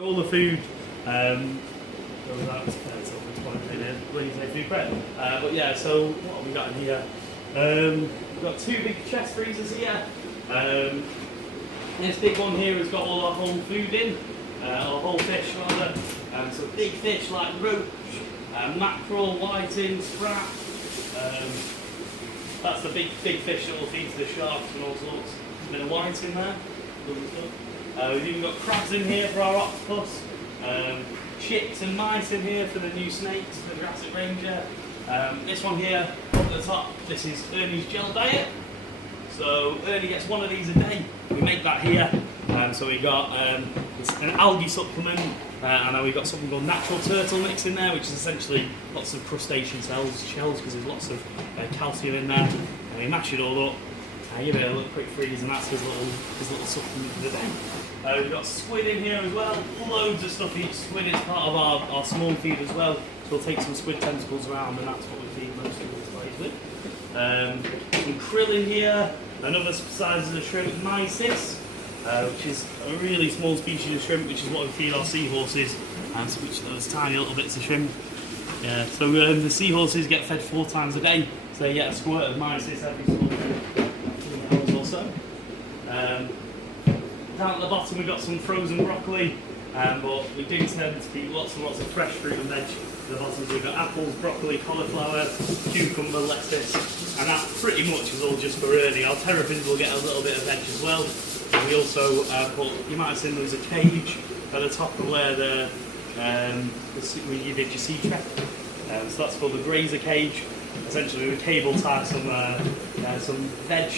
All the food goes out in a food prep. But yeah, so what have we got in here? We've got two big chest freezers here. This big one here has got all our whole food in, or whole fish rather. So big fish like roach, mackerel, whiting, scrap. That's the big fish that will feed to the sharks and all sorts. A bit of whiting there. We've even got crabs in here for our octopus. Chips and mice in here for the new snakes, the Jurassic Ranger. This one here, up at the top, this is Ernie's gel diet. So Ernie gets one of these a day. We make that here. So we got it's an algae supplement, and then we've got something called natural turtle mix in there, which is essentially lots of crustacean shells, because there's lots of calcium in there. And we mash it all up, give it a little quick freeze, and that's his little supplement for the day. We've got squid in here as well, loads of stuff. Each squid is part of our small feed as well. So we'll take some squid tentacles around, and that's what we feed most of the displays with. Some krill in here, another size of the shrimp, mysis, which is a really small species of shrimp, which is what we feed our seahorses, which are those tiny little bits of shrimp. Yeah, so the seahorses get fed 4 times a day, so they get a squirt of mysis every sort of 2 hours or so. Down at the bottom we've got some frozen broccoli, but we do tend to keep lots and lots of fresh fruit and veg. At the bottom so we've got apples, broccoli, cauliflower, cucumber, lettuce, and that pretty much is all just for Ernie. Our terrapins will get a little bit of veg as well. And we also put, you might have seen there's a cage at the top of where where you did your sea trap. So that's called the grazer cage. Essentially we cable tie some veg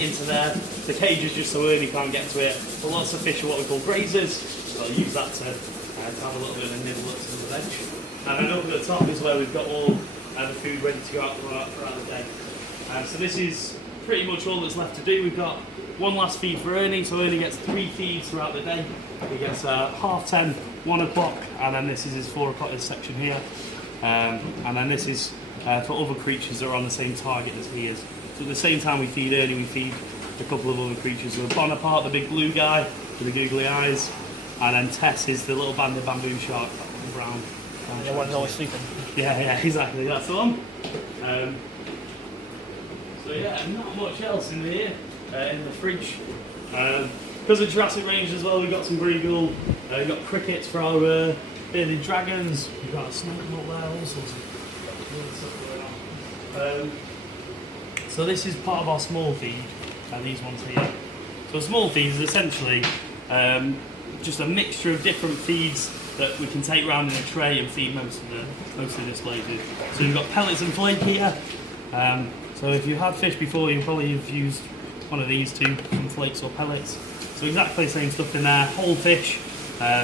into there. The cage is just so Ernie can't get to it. But lots of fish are what we call grazers, so I'll use that to have a little bit of a nibble at some of the veg. And then up at the top is where we've got all the food ready to go out throughout the day. So this is pretty much all that's left to do. We've got one last feed for Ernie, so Ernie gets 3 feeds throughout the day. He gets 10:30, 1 o'clock, and then this is his 4 o'clock section here. And then this is for other creatures that are on the same target as he is. So at the same time we feed Ernie, we feed a couple of other creatures. So Bonaparte, the big blue guy with the googly eyes, and then Tess is the little banded bamboo shark, that brown. The one's always sleeping. Yeah, exactly, that's the one. So yeah, not much else in here, in the fridge. Because of Jurassic Range as well, we've got some Breagle, we've got crickets for our bearded dragons, we've got a snake up there, all sorts of stuff going on. So this is part of our small feed, these ones here. So a small feed is essentially just a mixture of different feeds that we can take around in a tray and feed most of the displays with. So you've got pellets and flake here. So if you've had fish before, you probably have used one of these too, some flakes or pellets. So exactly the same stuff in there, whole fish,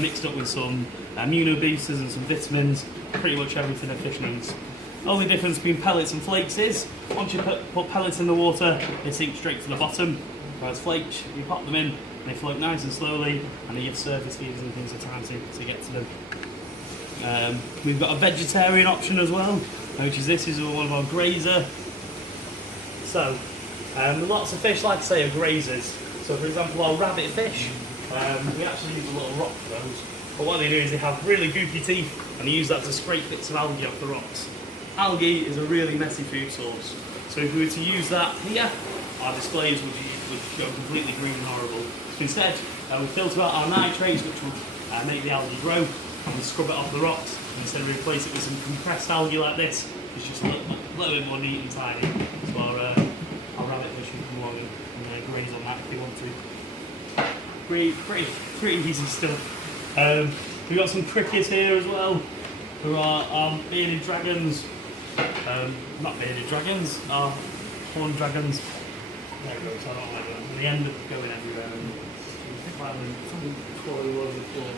mixed up with some immuno boosters and some vitamins, pretty much everything a fish needs. The only difference between pellets and flakes is, once you put pellets in the water, they sink straight to the bottom, whereas flakes, you pop them in, they float nice and slowly, and they give surface feeders and things a time to get to them. We've got a vegetarian option as well, which is this is one of our grazer. So, lots of fish, like I say, are grazers. So for example, our rabbit fish, we actually use a little rock for those. But what they do is they have really goopy teeth, and they use that to scrape bits of algae off the rocks. Algae is a really messy food source. So if we were to use that here, our displays would go completely green and horrible. Instead, we filter out our nitrates, which will make the algae grow, and we scrub it off the rocks, and instead we replace it with some compressed algae like this. It's just a little bit more neat and tidy. So our rabbit fish can come along and graze on that if they want to. Pretty easy stuff. We've got some crickets here as well, who are our bearded dragons. Not bearded dragons, our horned dragons. There it goes, I don't like that. And they end up going everywhere. Something crawling all over the floor.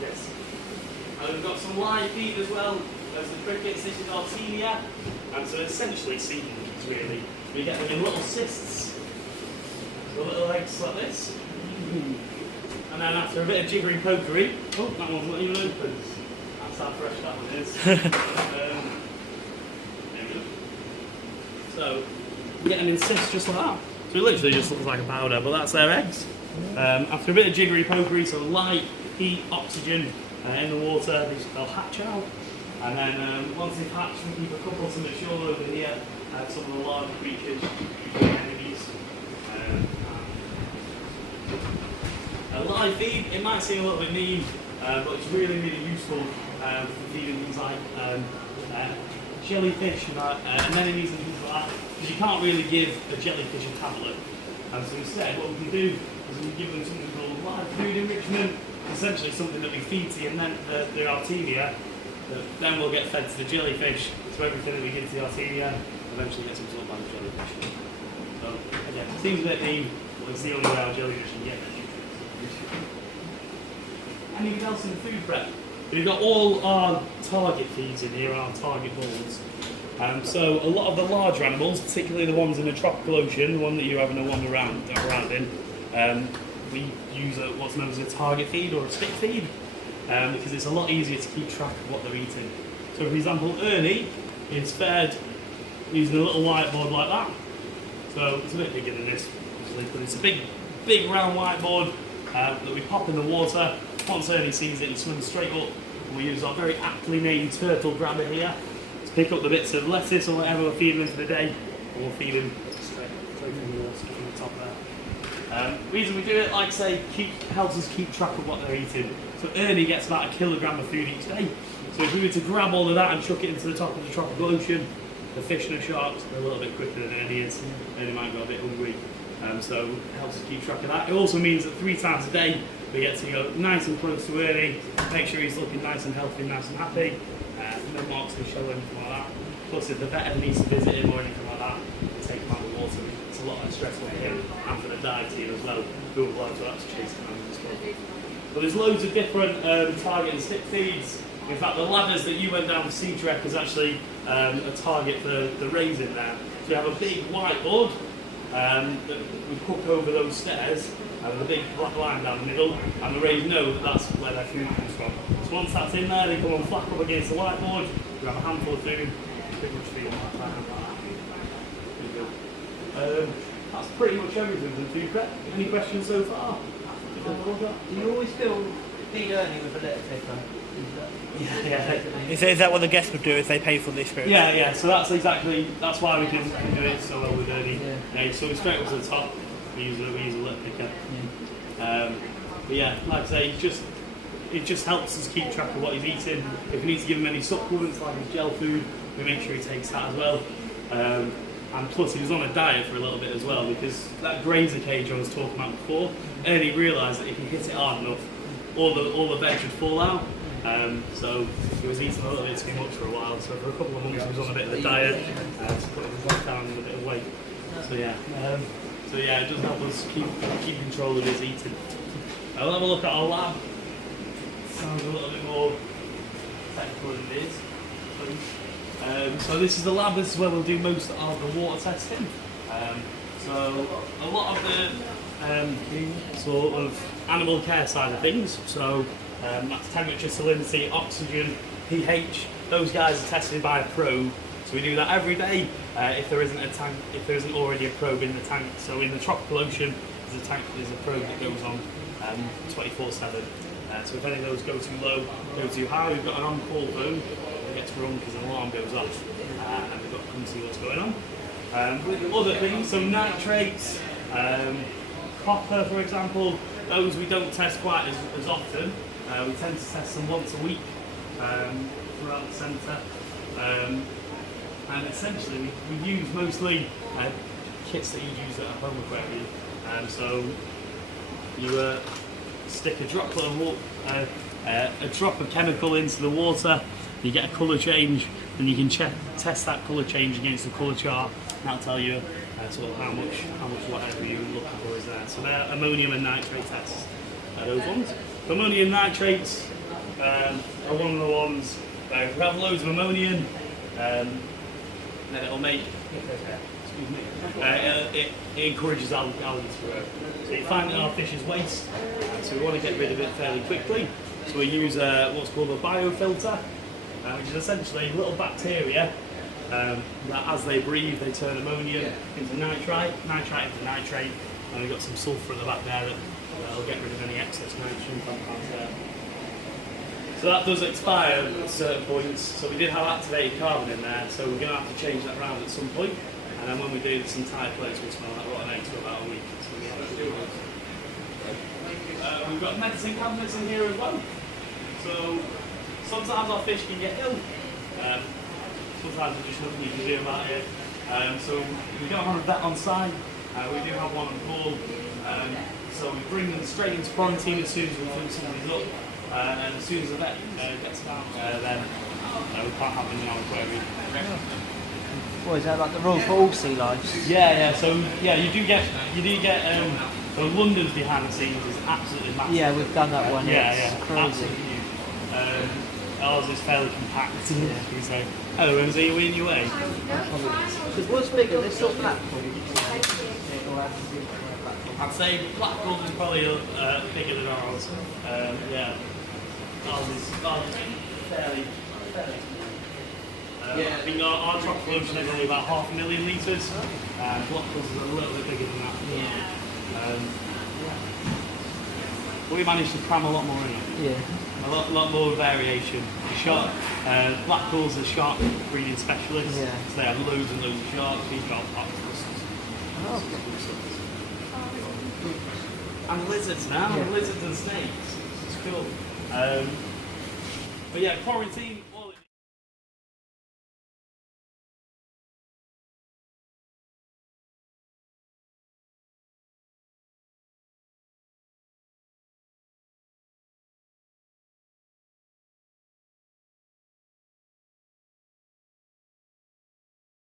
Yes. And we've got some live feed as well. There's the crickets, this is Artemia. And so essentially seedlings really. We get them in little cysts. So little eggs like this. And then after a bit of jiggery pokery, oh, that one's not even open. That's how fresh that one is. There we go. So we get them in cysts just like that. So it literally just looks like a powder, but that's their eggs. After a bit of jiggery pokery, so light, heat, oxygen in the water, they'll hatch out. And then once they've hatched, we keep a couple to mature over here. Some of the larger creatures, enemies. A live feed, it might seem a little bit mean, but it's really, really useful for feeding things like jellyfish and anemones and things like that. Because you can't really give a jellyfish a tablet. So instead, what we can do is we can give them something called live food enrichment. Essentially something that we feed to the Artemia, that then will get fed to the jellyfish. So everything that we give to the Artemia eventually gets absorbed by the jellyfish. So again, it seems a bit mean, but it's the only way our jellyfish can get their nutrients. Anything else in the food prep? We've got all our target feeds in here, our target boards. So a lot of the larger animals, particularly the ones in the tropical ocean, the one that you're having a wander around in, we use what's known as a target feed or a stick feed, because it's a lot easier to keep track of what they're eating. So for example, Ernie is fed using a little whiteboard like that. So it's a bit bigger than this, obviously, but it's a big round whiteboard that we pop in the water. Once Ernie sees it, he swims straight up. We use our very aptly named turtle grabber here to pick up the bits of lettuce or whatever we're feeding him for the day, or we'll feed him straight from the water, from the top there. The reason we do it, like I say, helps us keep track of what they're eating. So Ernie gets about 1 kilogram of food each day. So if we were to grab all of that and chuck it into the top of the tropical ocean, the fish and the sharks are a little bit quicker than Ernie is. Ernie might go a bit hungry. So it helps us keep track of that. It also means that 3 times a day we get to go nice and close to Ernie, make sure he's looking nice and healthy, nice and happy. No marks to show, anything like that. Plus, if the vet ever needs to visit him or anything like that, we take him out of the water. It's a lot less stressful for him and for the dive team as well, who will like to actually chase him around as well. But there's loads of different target and stick feeds. In fact, the ladders that you went down to Sea Trek is actually a target for the rays in there. So you have a big whiteboard that we hook over those stairs, and a big black line down the middle, and the rays know that that's where their food comes from. So once that's in there, they come and flap up against the whiteboard, you have a handful of food, pretty much feed them like that. That's pretty much everything for the food prep. Any questions so far? Do you always feed Ernie with a litter picker? Yeah. Is that what the guests would do if they pay for the experience? Yeah. So that's why we can do it so well with Ernie. Yeah, so we straight up to the top. We use a litter picker. But yeah, like I say, it just helps us keep track of what he's eating. If we need to give him any supplements like his gel food, we make sure he takes that as well. And plus he was on a diet for a little bit as well, because that grazer cage I was talking about before, Ernie realised that if he hit it hard enough, all the veg would fall out. So he was eating a little bit too much for a while. So for a couple of months he was on a bit of a diet to put his life down with a bit of weight. So yeah, it does help us keep control of his eating. I'll have a look at our lab. Sounds a little bit more technical than it is. So this is the lab. This is where we'll do most of the water testing. So a lot of the sort of animal care side of things. So that's temperature, salinity, oxygen, pH. Those guys are tested by a probe. So we do that every day. If there isn't already a probe in the tank. So in the tropical ocean, there's a probe that goes on 24/7. So if any of those go too low, go too high, we've got an on-call phone that gets rung because an alarm goes off, and we've got to come see what's going on. Other things, so nitrates, copper, for example, those we don't test quite as often. We tend to test them once a week throughout the centre. And essentially, we use mostly kits that you use at a home aquarium. So you stick a droplet of a drop of chemical into the water, you get a colour change, and you can test that colour change against the colour chart, and that'll tell you sort of how much whatever you're looking for is there. So they're ammonium and nitrate tests. Those ones. So ammonium nitrates are one of the ones where if we have loads of ammonium, then it'll make, it encourages algae to grow. So you find that our fish is waste, so we want to get rid of it fairly quickly. So we use what's called a biofilter, which is essentially little bacteria that as they breathe they turn ammonium into nitrite, nitrite into nitrate, and we've got some sulphur at the back there that It'll get rid of any excess nitrogen compounds there. So that does expire at certain points. So we did have activated carbon in there, so we're going to have to change that around at some point. And then when we do, some tire plates will smell like rotten eggs for about a week. So we'll have to do those. We've got medicine cabinets in here as well. So sometimes our fish can get ill. Sometimes there's just nothing you can do about it. So we don't have a vet on site. We do have one on call. So we bring them straight into quarantine as soon as we fill somebody's up. And as soon as the vet gets down there, then we can't have them in our aquarium. What is that, like the rule for all sea life? Yeah. So yeah, you do get. So London's behind the scenes is absolutely massive. Yeah, we've done that one. Yeah, It's crazy. absolutely huge. Ours is fairly compact. Yeah. So, hello, Lindsay, are you in your way? Because what's bigger, this or platform? I'd say Black Gold is probably bigger than ours. Yeah. Ours is fairly small. I think our truck pollution is only about 500,000 litres. Black Gold is a little bit bigger than that. But we managed to cram a lot more in it. Yeah. A lot more variation. Black Gulls are shark breeding specialists. Yeah. So they have loads and loads of sharks. We've got octopuses. And lizards now, lizards and snakes. It's cool. But yeah, quarantine